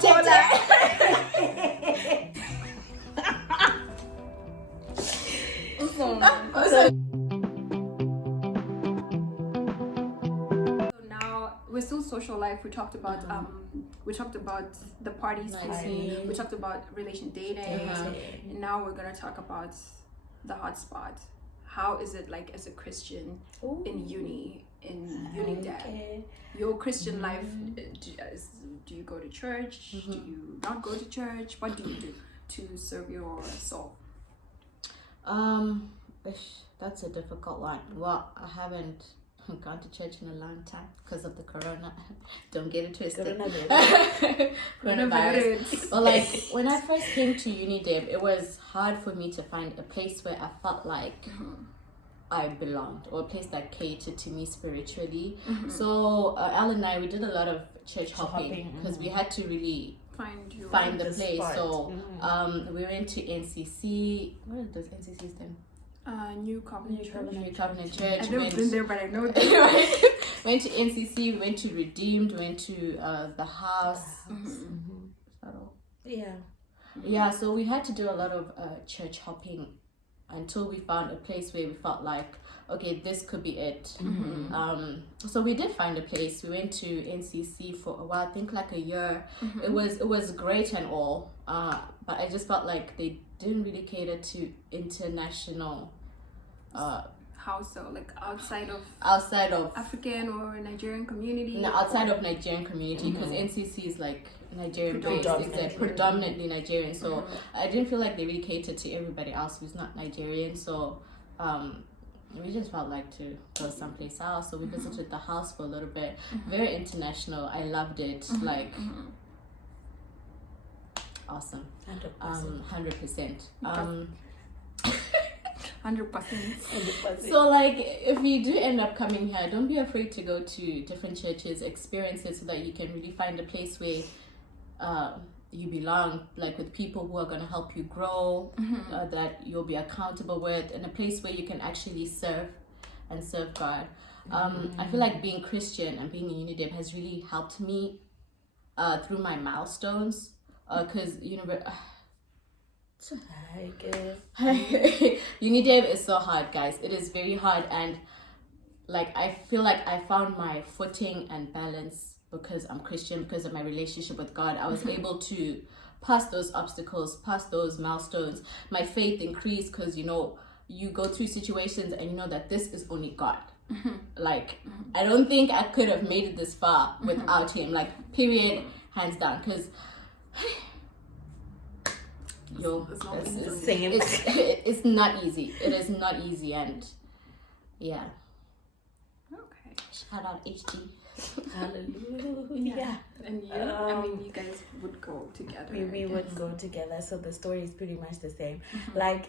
protector. Now we're still social life. We talked about the party scene. We talked about relation dating. And now we're gonna talk about the hotspot. How is it like as a Christian in uni dad? Your Christian life, do you go to church? Do you not go to church? What do you do to serve your soul? That's a difficult one. Well, I haven't gone to church in a long time because of the corona. Don't get it twisted. Coronavirus. But like when I first came to uni, Deb, it was hard for me to find a place where I felt like I belonged, or a place that catered to me spiritually. So Al and I, we did a lot of church hopping because we had to really find the place. Spot. So we went to NCC. What does NCC stand? New Covenant Church. I've never been there, but I know that. Went to NCC, we went to Redeemed, went to the house. Is that all? Yeah, so we had to do a lot of church hopping until we found a place where we felt like, okay, this could be it. So we did find a place. We went to NCC for a while, I think like a year. It was great and all, but I just felt like they didn't really cater to international so like outside of African or Nigerian community. No, outside of Nigerian community, because NCC is like Nigerian based, predominantly Nigerian. So I didn't feel like they really catered to everybody else who's not Nigerian. So we just felt like to go someplace else. So we visited the house for a little bit. Very international. I loved it. Like awesome. 100%. 100%. So like if you do end up coming here, don't be afraid to go to different churches, experience it, so that you can really find a place where you belong, like with people who are going to help you grow, that you'll be accountable with, and a place where you can actually serve God. I feel like being Christian and being in Unidep has really helped me through my milestones, because Unidep is so hard, guys. It is very hard, and like I feel like I found my footing and balance because I'm Christian, because of my relationship with God. I was able to pass those obstacles, pass those milestones. My faith increased because you go through situations and you know that this is only God. Like I don't think I could have made it this far without him, like period, hands down, because it's not easy. It is not easy, and yeah. Okay. Shout out HG. Hallelujah. And you? I mean, you guys would go together. We would go together, so the story is pretty much the same. Like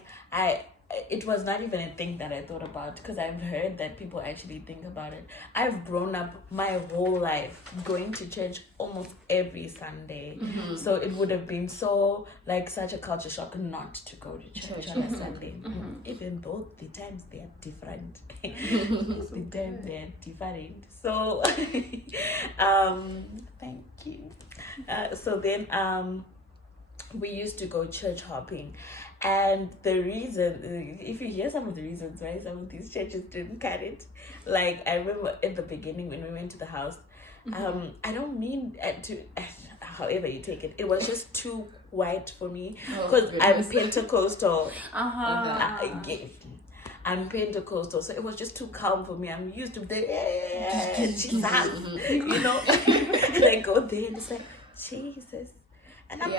it was not even a thing that I thought about, because I've heard that people actually think about it. I've grown up my whole life going to church almost every Sunday. So it would have been such a culture shock not to go to church on a Sunday. Even though the times they are different. So thank you. So then we used to go church hopping. And the reason, if you hear some of the reasons why some of these churches didn't cut it, like I remember in the beginning when we went to the house, I don't mean to, however you take it, it was just too white for me, because I'm Pentecostal. I'm Pentecostal, so it was just too calm for me. I'm used to the Jesus, and I go there and it's like Jesus. And I'm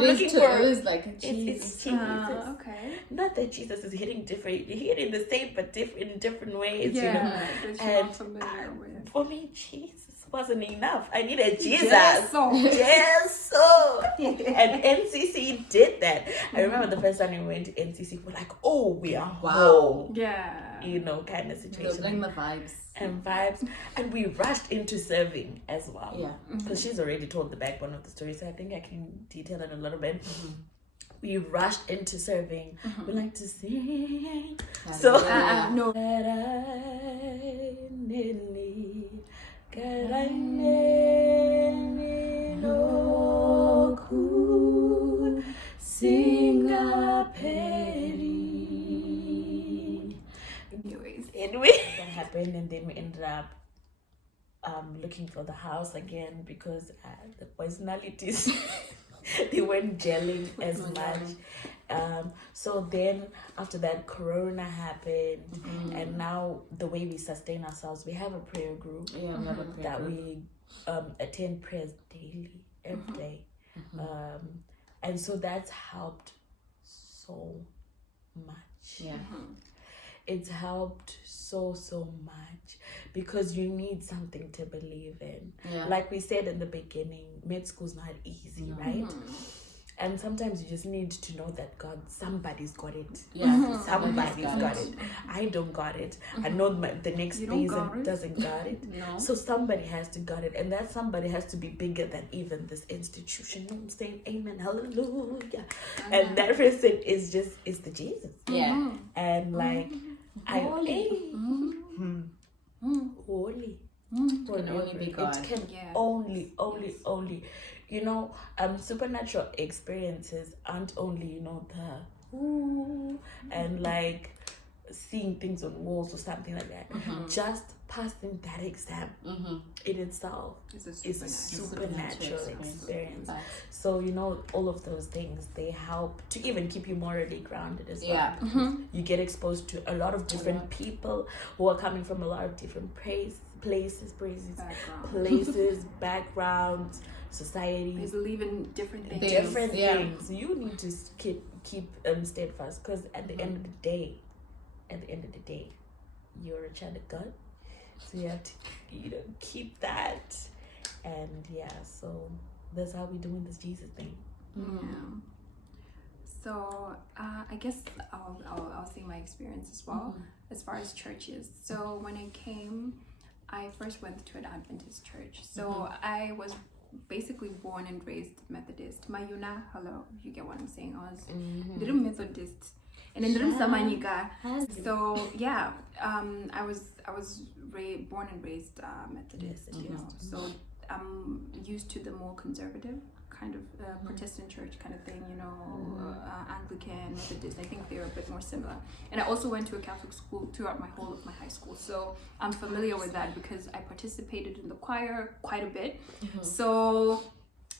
looking for it was like Jesus. It's Jesus. Okay. Not that Jesus is hitting different. You're hitting the same, but in different ways. Yeah, and familiar with. For me, Jesus wasn't enough. I needed Jesus. Yes. And NCC did that. I remember the first time we went to NCC, we're like, oh, we are home. Yeah. Kind of situation. Bring the vibes. And we rushed into serving as well. Yeah. Because she's already told the backbone of the story, so I think I can detail it a little bit. We rushed into serving. We like to sing. So no. happened, and then we ended up looking for the house again because the personalities they weren't gelling as much. So then after that, Corona happened, and now the way we sustain ourselves, we have a prayer group that we attend prayers daily, every day. And so that's helped so much. It's helped so much because you need something to believe in. Like we said in the beginning, med school's not easy, right? And sometimes you just need to know that somebody's got it. Somebody's got it. I don't got it. I know the next person doesn't got it. So somebody has to got it. And that somebody has to be bigger than even this institution. I'm saying amen, hallelujah. And that person is the Jesus. And like, holy. Can only be God. It can only. You know, supernatural experiences aren't only, the ooh and like seeing things on walls or something like that. Just passing that exam in itself is a supernatural experience. So, all of those things, they help to even keep you morally grounded as well. You get exposed to a lot of different people who are coming from a lot of different places, backgrounds, society. They believe in different things. Things. You need to keep steadfast, because at the end of the day, you're a child of God, so you have to keep that. And so that's how we're doing this Jesus thing. So I guess I'll say my experience as well as far as churches. So when I came, I first went to an Adventist church. So I was basically born and raised Methodist. Mayuna, hello, you get what I'm saying. I was little Methodist, and then little Samaniga. So I was born and raised Methodist. So I'm used to the more conservative kind of Protestant church kind of thing. Anglican, Methodist. I think they're a bit more similar. And I also went to a Catholic school throughout my whole of my high school, so I'm familiar with that because I participated in the choir quite a bit. So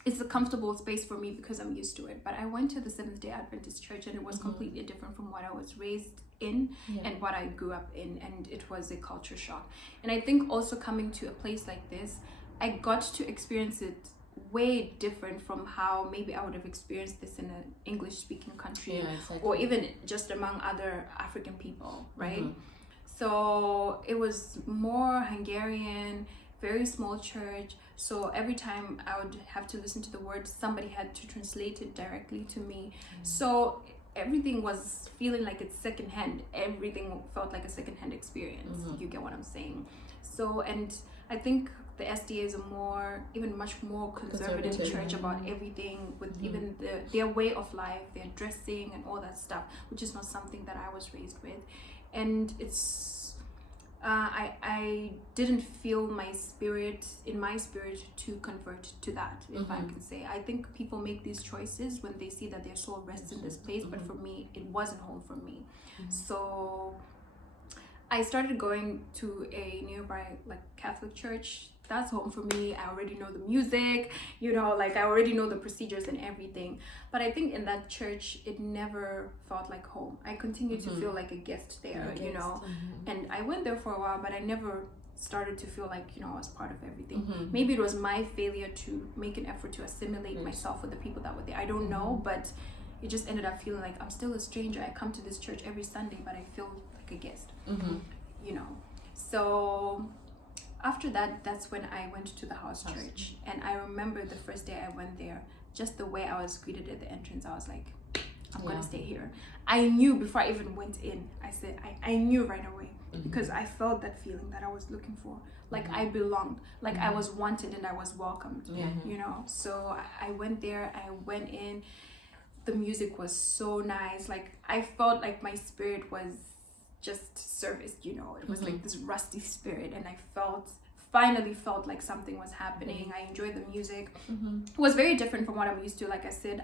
it's a comfortable space for me because I'm used to it. But I went to the Seventh-day Adventist church, and it was completely different from what I was raised in and what I grew up in, and it was a culture shock. And I think also coming to a place like this, I got to experience it way different from how maybe I would have experienced this in an English-speaking country, or even just among other African people, right? So it was more Hungarian, very small church. So every time I would have to listen to the word, somebody had to translate it directly to me. So everything was feeling like it's secondhand. Everything felt like a secondhand experience. You get what I'm saying? So, and I think the SDA is even much more conservative church about everything, with even their way of life, their dressing and all that stuff, which is not something that I was raised with. And it's I didn't feel in my spirit to convert to that, if I can say. I think people make these choices when they see that their soul rests in this place, but for me, it wasn't home for me. So I started going to a nearby Catholic church. That's home for me. I already know the music, I already know the procedures and everything. But I think in that church, it never felt like home. I continued to feel like a guest there, And I went there for a while, but I never started to feel like, I was part of everything. Maybe it was my failure to make an effort to assimilate myself with the people that were there. I don't know, but it just ended up feeling like I'm still a stranger. I come to this church every Sunday, but I feel like a guest, So after that, that's when I went to the house church. And I remember the first day I went there, just the way I was greeted at the entrance, I was like, I'm gonna stay here. I knew before I even went in, I knew right away, because I felt that feeling that I was looking for. Like I belonged, like I was wanted and I was welcomed, So I went there, I went in, the music was so nice. Like I felt like my spirit was just serviced, it was like this rusty spirit, and I felt finally felt like something was happening. I enjoyed the music. It was very different from what I'm used to. Like I said,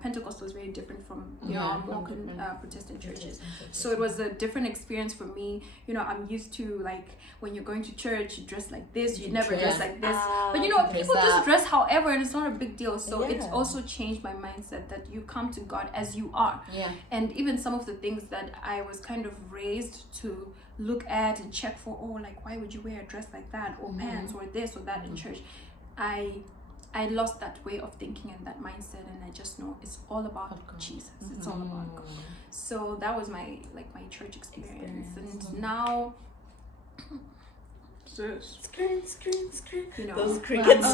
Pentecostal was very different from I'm walking Protestant churches. So it was a different experience for me. I'm used to, like, when you're going to church, you dress like this, you never dress like this. But people just dress however, and it's not a big deal. So it's also changed my mindset that you come to God as you are. And even some of the things that I was kind of raised to look at and check for, like, why would you wear a dress like that, or pants, or this or that in church, I lost that way of thinking and that mindset, and I just know it's all about Jesus. It's all about God. So that was my church experience. And now screen. Those crickets.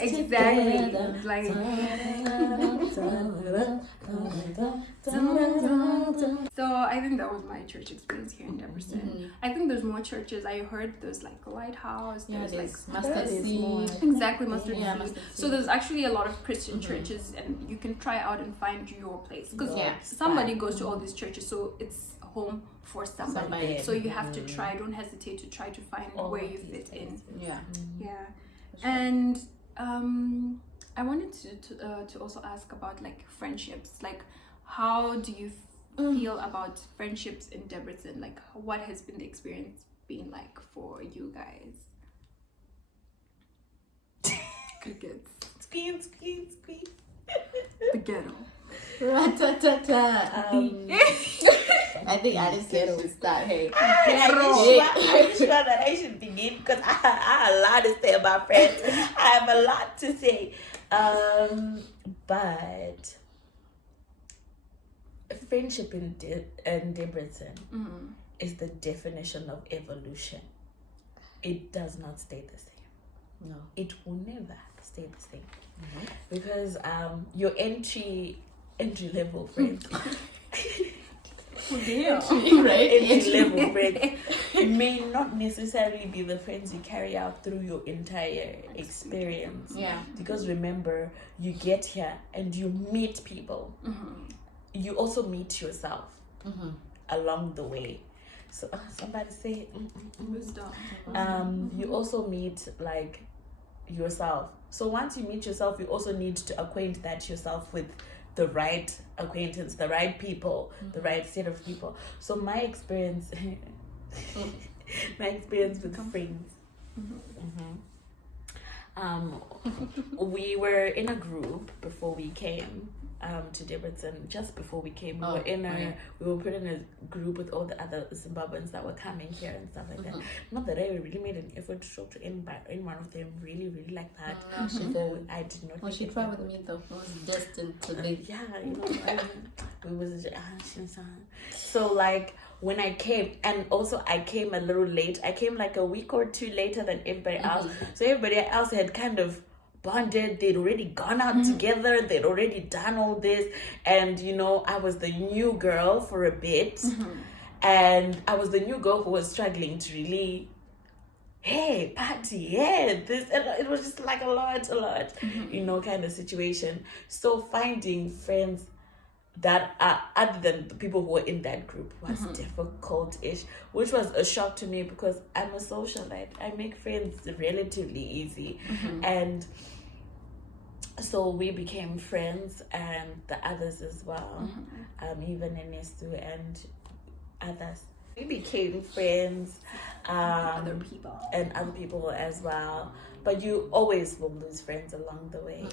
Exactly. Like so I think that was my church experience here in Debrecen. I think there's more churches. I heard there's like a Lighthouse, there's like Mustard Seed. Exactly, Mustard Seed. So there's actually a lot of Christian churches, and you can try out and find your place, because somebody goes to all these churches, so it's home for somebody. So you have to try. Don't hesitate to try to find where you fit in. And I wanted to also ask about like friendships. Like, how do you feel about friendships in Debrecen? Like, what has been the experience been like for you guys? Crickets. Squeak. The ghetto. I think Alison should start. Hey, are you sure that I should begin? Because I have a lot to say about friends. I have a lot to say. But friendship in Debrecen is the definition of evolution. It does not stay the same. No, it will never stay the same. Because your entry level friends entry level friends may not necessarily be the friends you carry out through your entire experience. Because remember, you get here and you meet people. You also meet yourself along the way. So somebody say you also meet like yourself. So once you meet yourself, you also need to acquaint that yourself with the right acquaintance, the right people, the right set of people. So my experience with friends, we were in a group before we came to Debrecen. Just before we came, we were put in a group with all the other Zimbabweans that were coming here and stuff like that. Not that I really made an effort to talk to anyone of them really like that. Before I did not. Well, she tried with me though. I was destined to live. We was so like when I came, and also I came a little late. I came like a week or two later than everybody else. So everybody else had kind of bonded. They'd already gone out together. They'd already done all this, and I was the new girl for a bit, and I was the new girl who was struggling to really, hey, party, this, and it was just like a lot, kind of situation. So finding friends that are other than the people who were in that group was difficult-ish, which was a shock to me because I'm a socialite. I make friends relatively easy, and so we became friends, and the others as well, even Enestu and others. We became friends, other people as well. But you always will lose friends along the way.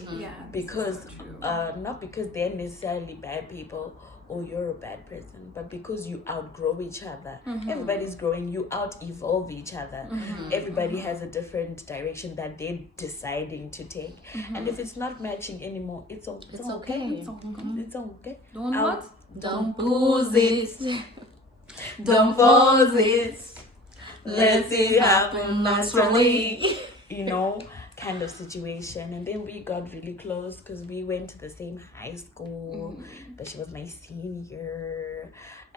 Because not because they're necessarily bad people or you're a bad person, but because you outgrow each other. Everybody's growing, you out-evolve each other. Everybody has a different direction that they're deciding to take. And if it's not matching anymore, it's okay. It's okay. Don't lose it. Don't pause it. Let it happen naturally. Kind of situation. And then we got really close because we went to the same high school, but she was my senior,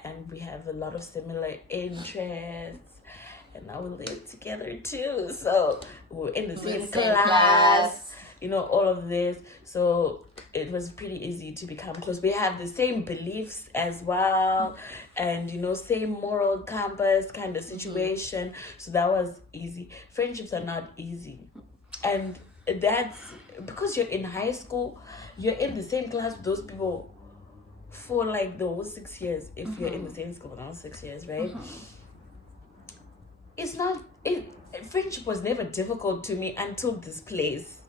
and we have a lot of similar interests, and now we live together too. So we're in the same class. all of this. So it was pretty easy to become close. We have the same beliefs as well, and same moral compass kind of situation. So that was easy. Friendships are not easy, and that's because you're in high school, you're in the same class with those people for like the whole 6 years. If you're in the same school for the whole 6 years, right? It's not friendship was never difficult to me until this place.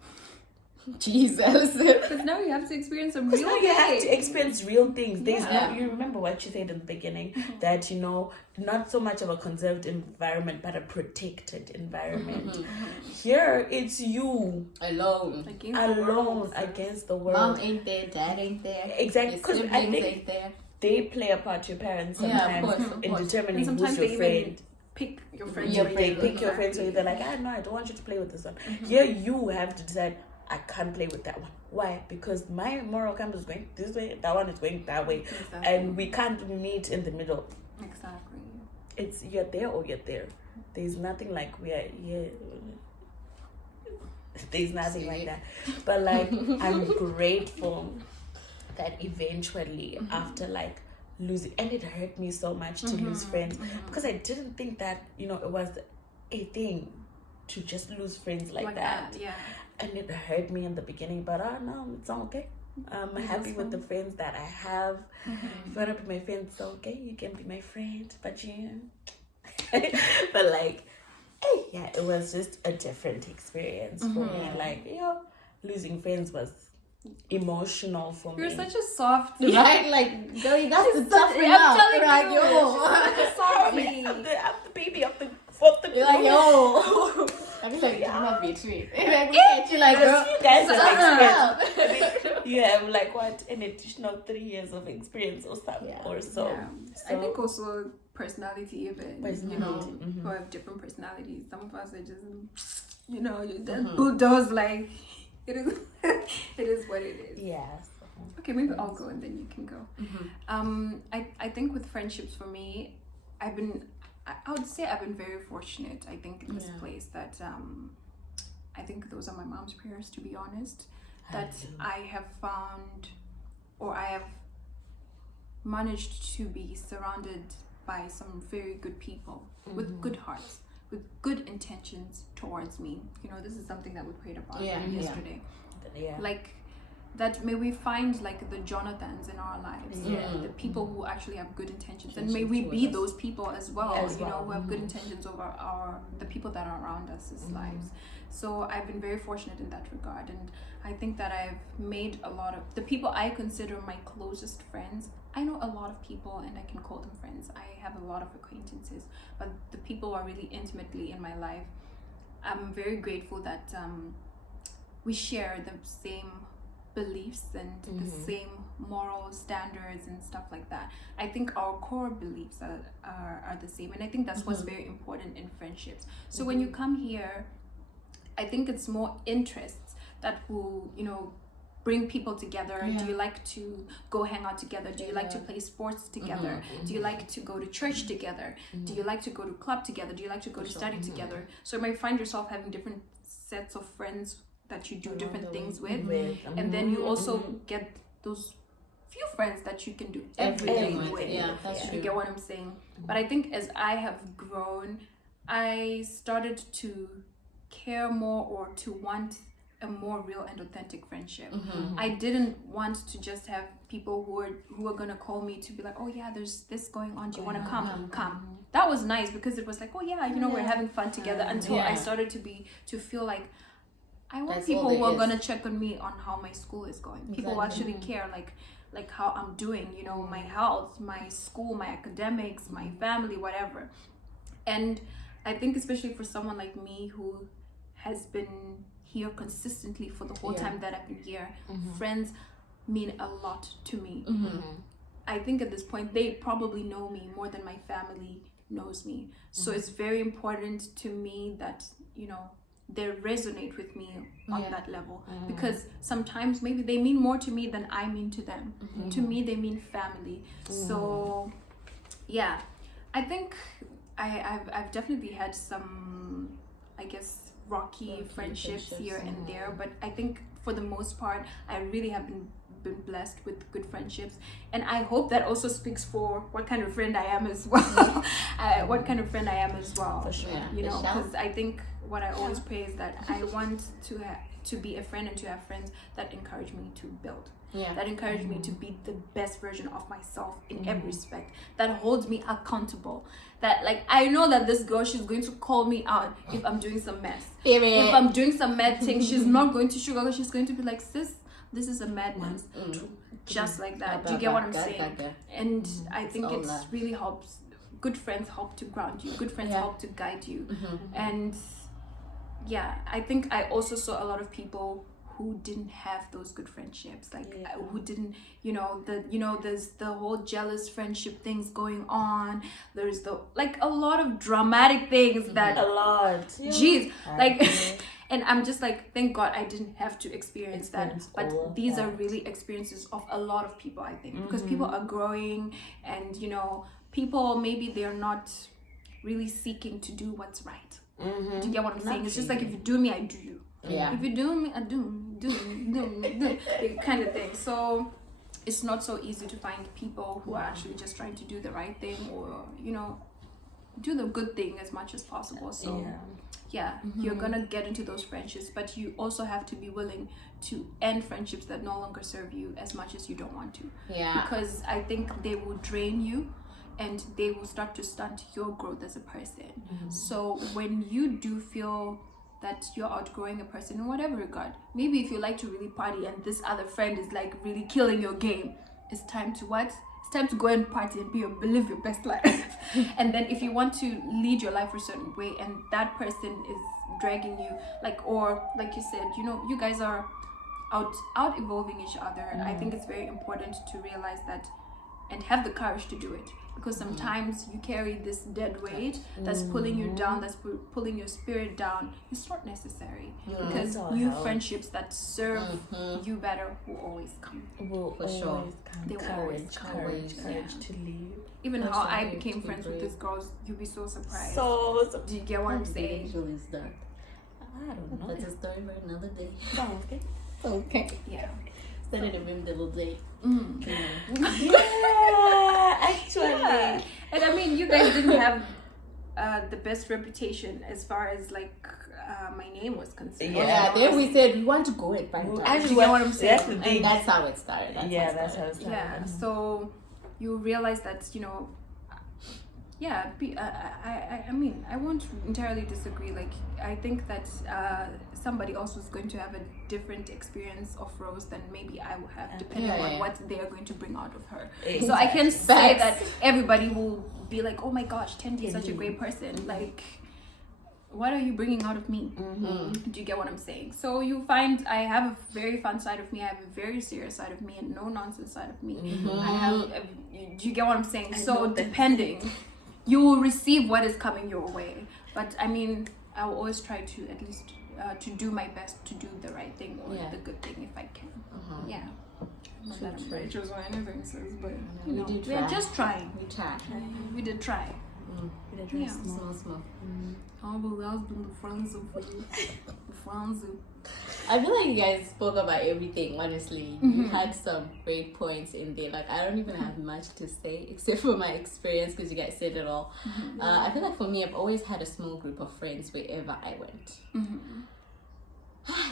Jesus. Because now you have to experience some real things. You have to experience real things. You remember what you said in the beginning, that not so much of a conserved environment but a protected environment. Here it's you alone against the world. Mom ain't there, dad ain't there, exactly, because I think ain't there. They play a part, your parents, sometimes, in determining who's your friend. Pick your friends. They pick your friends. So they're like, no, I don't want you to play with this one. Here you have to decide, I can't play with that one. Why? Because my moral compass is going this way, that one is going that way. Exactly. And we can't meet in the middle. Exactly. It's you're there or you're there. There's nothing like we are here. There's nothing like that. But like, I'm grateful that eventually after like losing, and it hurt me so much to lose friends, because I didn't think that it was a thing to just lose friends like that. Yeah. And it hurt me in the beginning, but no, it's okay. I'm happy with the friends that I have. If you want to be my friend, it's okay, you can be my friend, but but like, it was just a different experience for me. Like, losing friends was emotional for me. You're such a soft, right? Like, girl, that's the tough one. I'm telling you, I'm the baby of the fourth. You're like, yo. I feel like you're not betrayed. Like, look at you, like, girl. You guys have experience. You have like what, an additional 3 years of experience or something or so. Yeah. So I think also personality even. Who have different personalities. Some of us are just, bulldoze, like, it is it is what it is. Yes. Okay, maybe I'll go and then you can go. I think with friendships for me, I would say I've been very fortunate, I think, in this place that I think those are my mom's prayers, to be honest, that I have found, or I have managed to be surrounded by some very good people with good hearts, with good intentions towards me. This is something that we prayed about yesterday. Like, that may we find like the Jonathans in our lives, the people who actually have good intentions, and may we be those people as well, who have good intentions over the people that are around us' lives. So I've been very fortunate in that regard, and I think that I've made a lot of the people I consider my closest friends. I know a lot of people and I can call them friends. I have a lot of acquaintances, but the people who are really intimately in my life, I'm very grateful that we share the same beliefs and the same moral standards and stuff like that. I think our core beliefs are the same, and I think that's what's very important in friendships. So when you come here, I think it's more interests that will bring people together. Do you like to go hang out together? Do you like to play sports together? Do you like to go to church together? Do you like to go to club together? Do you like to go to study together? So you might find yourself having different sets of friends that you do different things with, and then you also get those few friends that you can do everything with. That's true. You get what I'm saying? But I think as I have grown, I started to care more, or to want a more real and authentic friendship. I didn't want to just have people who are gonna call me to be like, oh yeah, there's this going on, do you want to come? That was nice, because it was like, oh yeah, we're having fun together, until I started to feel like I want people who are gonna check on me on how my school is going. People who actually care, like how I'm doing, my health, my school, my academics, my family, whatever. And I think especially for someone like me who has been here consistently for the whole time that I've been here, friends mean a lot to me. I think at this point they probably know me more than my family knows me. So it's very important to me that they resonate with me on that level, because sometimes maybe they mean more to me than I mean to them. To me they mean family. So I think I've definitely had some, I guess, rocky friendships here and there, but I think for the most part I really have been blessed with good friendships, and I hope that also speaks for what kind of friend I am as well. What kind of friend I am as well. For sure. You know, because I think what I always pray is that I want to be a friend and to have friends that encourage me to build. That encourage me to be the best version of myself in every respect, that holds me accountable, that like I know that this girl, she's going to call me out if I'm doing some mess. If I'm doing some mad thing, she's not going to sugarcoat. She's going to be like, sis, this is a madness. Just like that. Do you get what I'm saying? And I think it really helps. Good friends help to ground you. Good friends help to guide you. And yeah, I think I also saw a lot of people who didn't have those good friendships, like who didn't, there's the whole jealous friendship things going on. There's a lot of dramatic things that and I'm just like, thank God I didn't have to experience that. But these are really experiences of a lot of people, I think, because people are growing, and people, maybe they're not really seeking to do what's right. Do you get what I'm saying? It's just like, if you do me, I do you. If you do me, I do kind of thing. So it's not so easy to find people who are actually just trying to do the right thing, or do the good thing as much as possible. So you're gonna get into those friendships, but you also have to be willing to end friendships that no longer serve you as much as you don't want to. Because I think they will drain you, and they will start to stunt your growth as a person. So when you do feel that you're outgrowing a person in whatever regard, maybe if you like to really party and this other friend is like really killing your game, it's time to what? It's time to go and party and live your best life. And then if you want to lead your life a certain way, and that person is dragging you, or like you said, you guys are out evolving each other. I think it's very important to realize that and have the courage to do it, because sometimes you carry this dead weight that's pulling you down, that's pulling your spirit down. It's not necessary, because new friendships that serve you better will always come. They will always come. Courage to leave. Even how I became friends with these girls, you'll be so surprised. Do you get what I'm saying? Usually start. I don't know. That's a story for another day. Okay. Yeah. Started a room little day. Actually. And I mean, you guys didn't have the best reputation as far as my name was concerned. Then we said we want to go and find out. You get what I'm saying? And that's how it started. That's how it started. Yeah, so you realize that, I mean, I won't entirely disagree. I think that somebody else was going to have a different experience of Rose than maybe I will have, depending on what they are going to bring out of her. Exactly. So I can say that everybody will be like, oh my gosh, Tendie is such a great person. What are you bringing out of me? Do you get what I'm saying? So you find I have a very fun side of me, I have a very serious side of me, and no nonsense side of me. I have do you get what I'm saying? So depending, you will receive what is coming your way. But I mean, I will always try to at least to do my best to do the right thing, or the good thing if I can. Not that I'm righteous or anything, sis, but we're just trying. We tried. We did try. We did try. Small. Oh, but I was doing the Franzu for you. The Franzu. I feel like you guys spoke about everything, honestly. You had some great points in there. I don't even have much to say except for my experience, because you guys said it all. I feel like for me, I've always had a small group of friends wherever I went.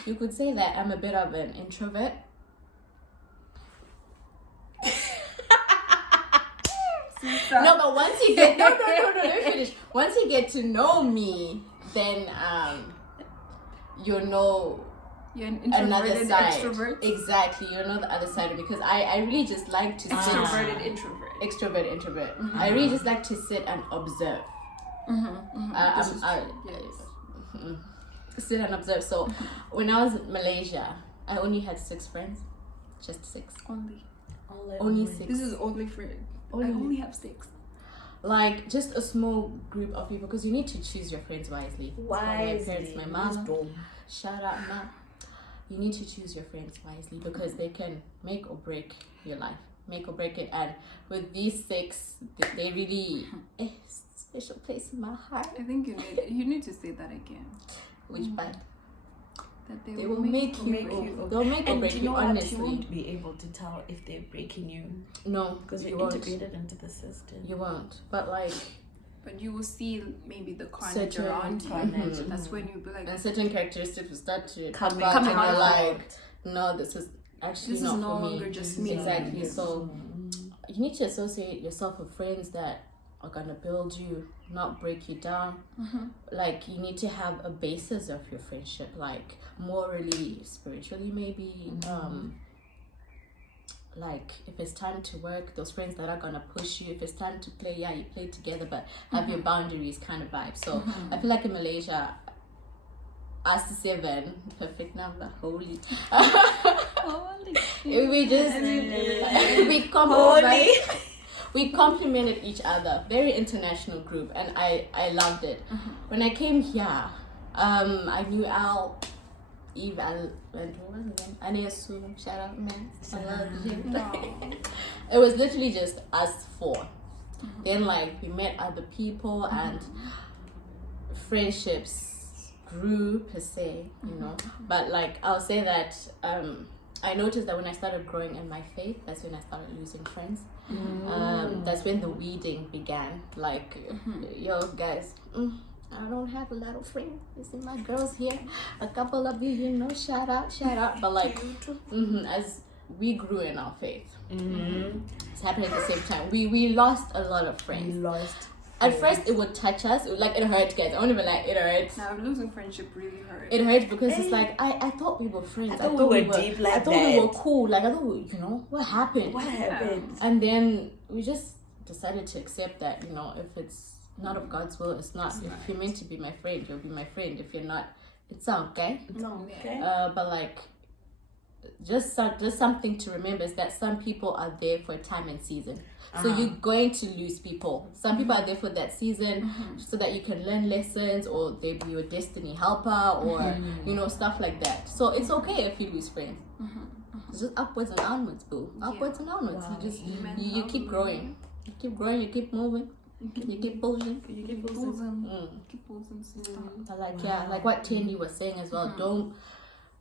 You could say that I'm a bit of an introvert. No, but once you get let me finish. Once you get to know me, then you're an another side. Extrovert. Exactly, you know the other side of me, because I really just like to sit. Extrovert introvert. I really just like to sit and observe. Sit and observe. So when I was in Malaysia, I only had 6 friends. Just 6. Only 6. This is only for I only have 6. Just a small group of people, because you need to choose your friends wisely. My parents, my mom, shout out, ma. You need to choose your friends wisely, because they can make or break your life, make or break it. And with these 6, they really special place in my heart. I think you need to say that again. Which part? That they will make you. They'll make or break you. Honestly, you won't be able to tell if they're breaking you. No, because you're integrated into the system. You won't. But like. But you will see maybe the carnage around you. That's when you'll be like. And certain characteristics will start to come out. And you're like, no, this is actually this not is no for longer me. just me. Exactly. So you need to associate yourself with friends that are gonna build you, not break you down. Like you need to have a basis of your friendship, like morally, spiritually, maybe. Like if it's time to work, those friends that are gonna push you. If it's time to play, yeah, you play together, but have your boundaries, kind of vibe. So I feel like in Malaysia, us 7, perfect number, holy. We complimented each other. Very international group, and I loved it. When I came here, I knew Al. Eve, shout out, man. I love you. It was literally just us 4. Then, like, we met other people and friendships grew per se, you know. But, like, I'll say that I noticed that when I started growing in my faith, that's when I started losing friends. That's when the weeding began. Like, yo, guys. I don't have a lot of friends. You see my girls here. A couple of you, you know, shout out. But like, as we grew in our faith, it's happening at the same time. We lost a lot of friends. At first, it would touch us. It hurt, guys. I won't even like it hurts. Now, losing friendship really hurt. It hurts because it's like, I thought we were friends. I thought we were deep like that. I thought we were cool. Like, I thought, you know, what happened? And then we just decided to accept that, you know, if it's not of God's will, it's not. If you're meant to be my friend, you'll be my friend. If you're not, it's okay. But like, just something to remember is that some people are there for a time and season. So you're going to lose people. Some people are there for that season so that you can learn lessons, or they be your destiny helper, or you know, stuff like that. So it's okay if you lose friends. It's just upwards and onwards, boo. Upwards and onwards. You just you keep growing. You keep growing. You keep moving. You keep pushing. But like, like what Tendie was saying as well, don't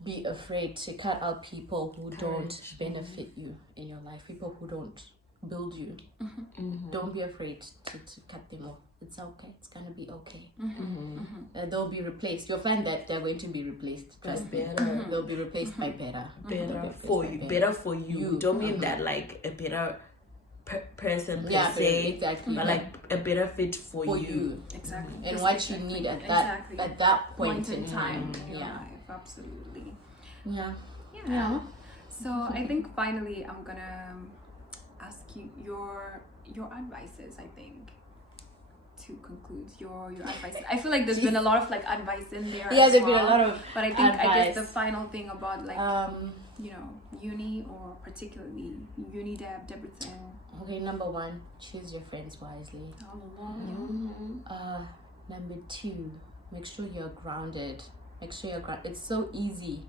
be afraid to cut out people who don't benefit you in your life, people who don't build you. Don't be afraid to cut them off. It's okay. It's gonna be okay. They'll be replaced. You'll find that they're going to be replaced. Trust me. They'll be replaced by better. Better for you. Better for you. Don't mean that like a better person per se, exactly, but like a better fit for you. Exactly. And what you need at that point in time. Absolutely. Yeah. So I think finally I'm gonna ask you your advices. I think to conclude your advice. I feel like there's been a lot of like advice in there. Yeah, there's been a lot of. But I think I guess the final thing about like you know, uni, or particularly uni Debrecen. Okay, number 1, choose your friends wisely. Number 2, make sure you're grounded. It's so easy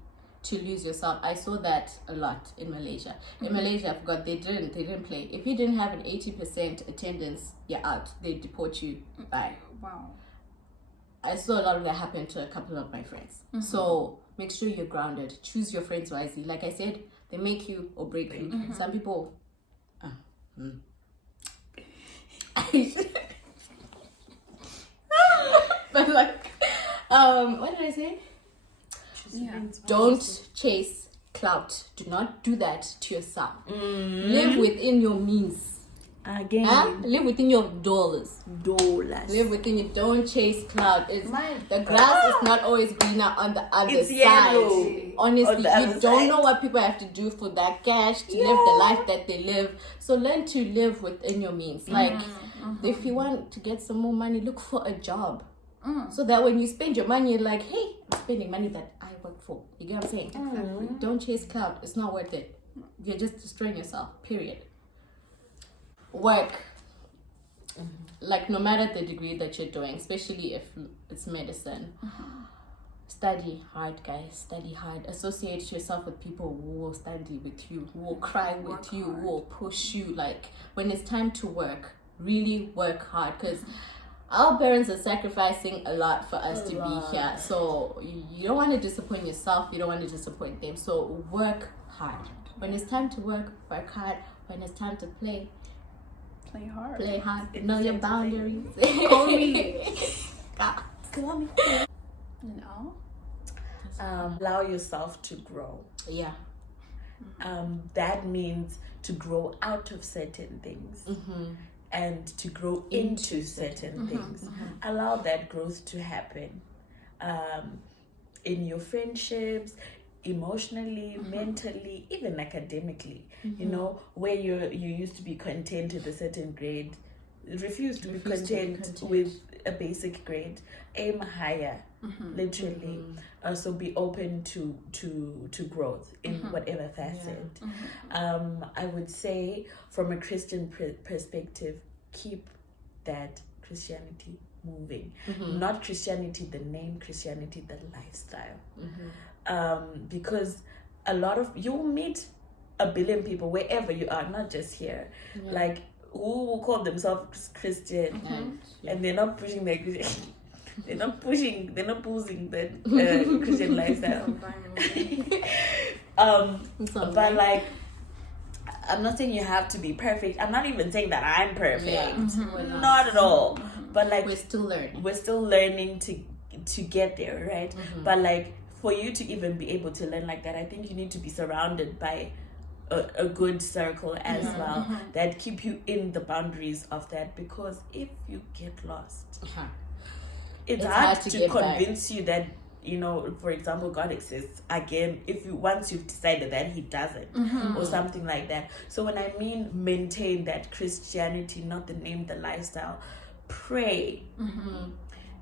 to lose yourself. I saw that a lot in Malaysia. In Malaysia, I forgot they didn't play. If you didn't have an 80% attendance, you're out. They deport you. Bye. Wow. I saw a lot of that happen to a couple of my friends. So make sure you're grounded. Choose your friends wisely. Like I said, they make you or break you. Some people. But like, what did I say? Don't chase clout. Do not do that to yourself. Live within your means. Again, live within your dollars. Live within you. Don't chase clout. The grass is not always greener on the other side. Yellow. Honestly, you don't know what people have to do for that cash to live the life that they live. So learn to live within your means. Like, if you want to get some more money, look for a job. So that when you spend your money, you're like, hey, I'm spending money that I worked for. You get what I'm saying? Exactly. Don't chase clout. It's not worth it. You're just destroying yourself. Period. Work. Like, no matter the degree that you're doing, especially if it's medicine, study hard, guys. Study hard. Associate yourself with people who will study with you, who will cry with you, who will push you. Like, when it's time to work, really work hard. Because our parents are sacrificing a lot for us to be here. So you don't want to disappoint yourself. You don't want to disappoint them. So work hard. When it's time to work hard. When it's time to play hard. Play hard. Know your boundaries. Call me. Call me. You know? Allow yourself to grow. Yeah. That means to grow out of certain things. And to grow into certain things. Allow that growth to happen in your friendships, emotionally, mentally, even academically. You know, where you used to be content with a certain grade, refuse to be content with a basic grade. Aim higher, literally. So be open to growth in whatever facet. I would say, from a Christian perspective, keep that Christianity moving. Not Christianity the name, Christianity the lifestyle. Because a lot of you'll meet a billion people wherever you are, not just here. Like, who will call themselves Christian and they're not pushing their Christian. They're not pushing that Christian lifestyle. But like, I'm not saying you have to be perfect. I'm not even saying that I'm perfect. Not at all. But like, we're still learning. We're still learning to get there, right? But like, for you to even be able to learn like that, I think you need to be surrounded by a good circle as well that keep you in the boundaries of that. Because if you get lost, it's hard to convince you that, you know, for example, God exists again once you've decided that He doesn't, or something like that. So when I mean maintain that Christianity, not the name, the lifestyle, pray.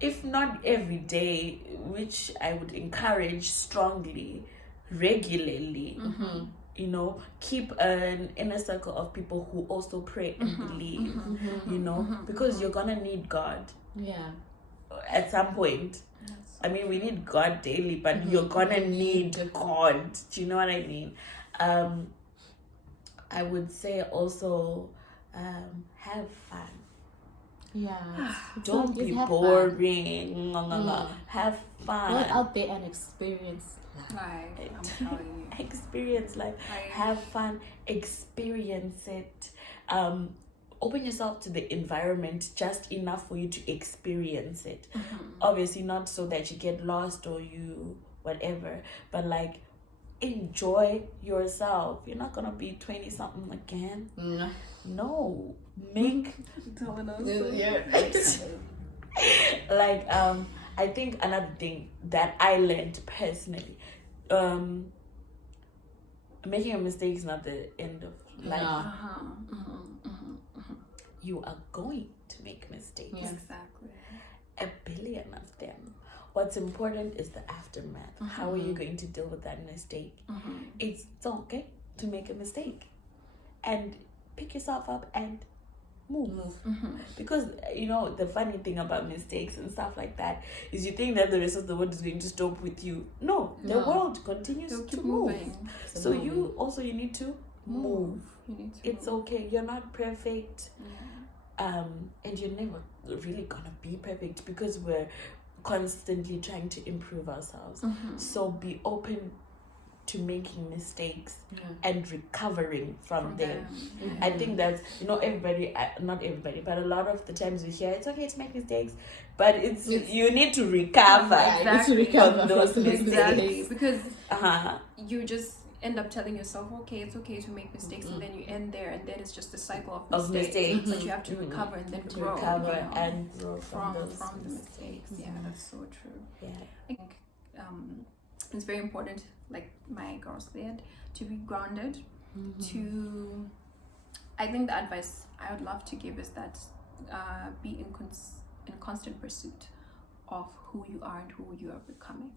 If not every day, which I would encourage strongly, regularly, you know, keep an inner circle of people who also pray and believe, you know, because you're gonna need God. At some point. I mean, we need God daily, but you're gonna need God. Do you know what I mean? I would say also, have fun. Don't be boring. Have fun. Go out there and experience life. I'm telling you. Experience life. Have fun. Experience it. Open yourself to the environment just enough for you to experience it. Obviously not so that you get lost or you whatever, but like, enjoy yourself. You're not gonna be 20 something again. No, make like I think another thing that I learned personally, making a mistake is not the end of life. You are going to make mistakes. Exactly. A billion of them. What's important is the aftermath. How are you going to deal with that mistake? It's okay to make a mistake and pick yourself up and move. Because, you know, the funny thing about mistakes and stuff like that is you think that the rest of the world is going to stop with you. No, the world continues to move. So you need to move. It's okay. You're not perfect. And you're never really gonna be perfect because we're constantly trying to improve ourselves. So be open to making mistakes and recovering from them. I think that's, you know, not everybody, but a lot of the times we hear it's okay to make mistakes, but it's you need to recover. From those mistakes. Because you just end up telling yourself, okay, it's okay to make mistakes, and then you end there, and then it's just a cycle of mistakes. But you have to recover and then grow. And grow from the mistakes. Yeah, that's so true. I think it's very important, like my girl said, to be grounded. I think the advice I would love to give is that be in constant pursuit of who you are and who you are becoming.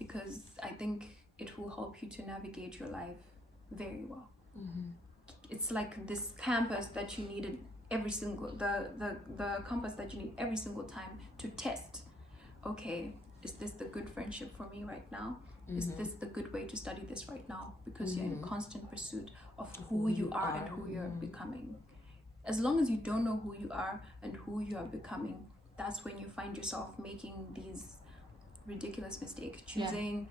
Because I think it will help you to navigate your life very well. It's like this compass that you needed the compass that you need every single time to test. Okay, is this the good friendship for me right now? Is this the good way to study this right now? Because you're in constant pursuit of who you are and who you're becoming. As long as you don't know who you are and who you are becoming, that's when you find yourself making these ridiculous mistakes, choosing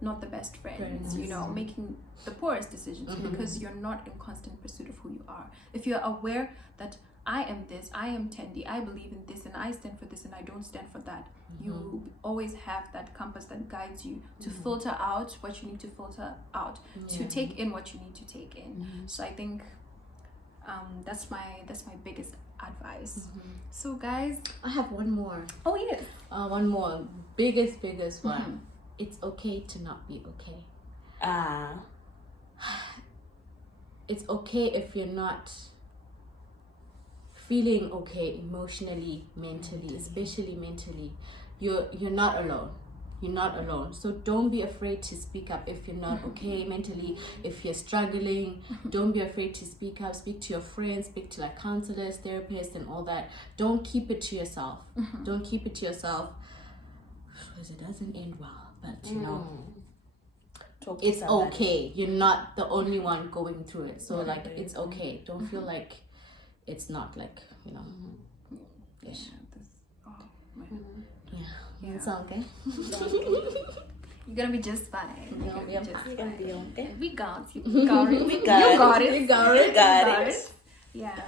not the best friends, you know, making the poorest decisions because you're not in constant pursuit of who you are. If you're aware that I am this, I am Tendie, I believe in this, and I stand for this, and I don't stand for that, you always have that compass that guides you to filter out what you need to filter out, to take in what you need to take in. So I think that's my biggest advice. So guys, I have one more. Oh yes. One more. Biggest one. It's okay to not be okay. It's okay if you're not feeling okay emotionally, mentally, especially mentally. You're not alone. You're not alone. So don't be afraid to speak up if you're not okay mentally, if you're struggling. Don't be afraid to speak up. Speak to your friends, speak to like counselors, therapists, and all that. Don't keep it to yourself. Don't keep it to yourself, because it doesn't end well. But you know, it's okay. You're not the only one going through it. So like, it's okay. Don't feel like it's not, like, you know. It's okay. You're gonna be just fine. You're gonna be okay. We got it. You got it. Yeah.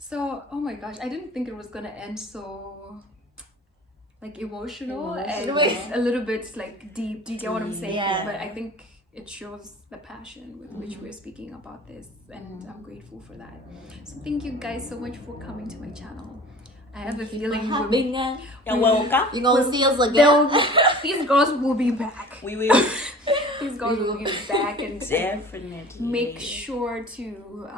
So, oh my gosh, I didn't think it was gonna end so like emotional and a little bit like deep. Do you get what I'm saying? Yeah. But I think it shows the passion with which we're speaking about this, and I'm grateful for that. So thank you guys so much for coming to my channel. I have a feeling you're welcome. You're gonna see us again. These girls will be back. We will. These girls will be back, and definitely make sure to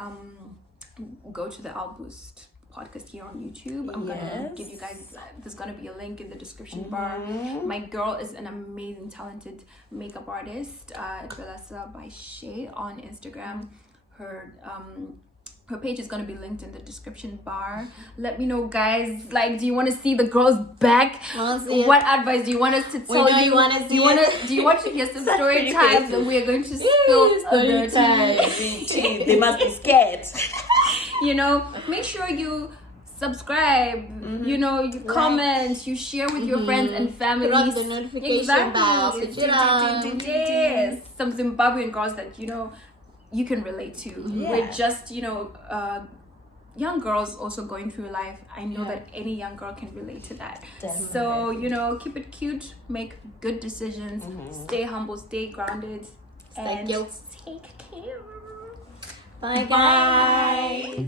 go to the Outboost podcast here on YouTube. I'm gonna give you guys, there's gonna be a link in the description bar. My girl is an amazing, talented makeup artist, Alison by Shay on Instagram. Her page is gonna be linked in the description bar. Let me know, guys. Like, do you want to see the girls back? What advice do you want us to tell you? Do you want to hear some story times that we are going to spill story time? They must be scared. You know, make sure you subscribe. You know, you comment, you share with your friends and family. Put on the notification bell. Yes, some Zimbabwean girls that you know you can relate to. We're just, you know, young girls also going through life. I know that any young girl can relate to that. Definitely. So, you know, keep it cute, make good decisions, stay humble, stay grounded, and take care. Bye, guys.